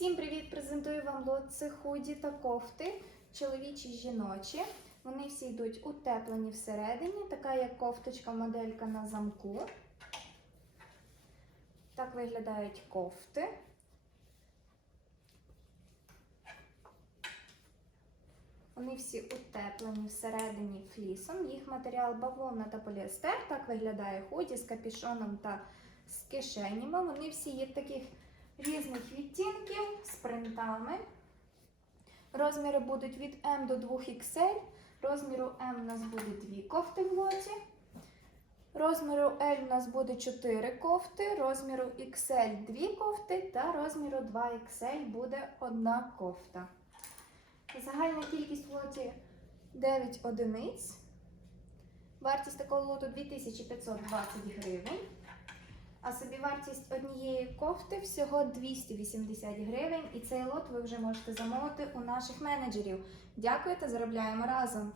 Всім привіт! Презентую вам лот це худі та кофти, чоловічі жіночі. Вони всі йдуть утеплені всередині, така як кофточка, моделька на замку. Так виглядають кофти. Вони всі утеплені всередині флісом. Їх матеріал бавовна та поліестер. Так виглядає худі з капішоном та з кишенями. Вони всі є таких різних відтінків з принтами. Розміри будуть від М до 2XL. Розміру М у нас буде дві кофти в лоті. Розміру L у нас буде 4 кофти, розміру XL 2 кофти та розміру 2XL буде одна кофта. Загальна кількість в лоті 9 одиниць. Вартість такого лоту 2520 гривень. А собівартість однієї кофти всього 280 гривень. І цей лот ви вже можете замовити у наших менеджерів. Дякую та заробляємо разом!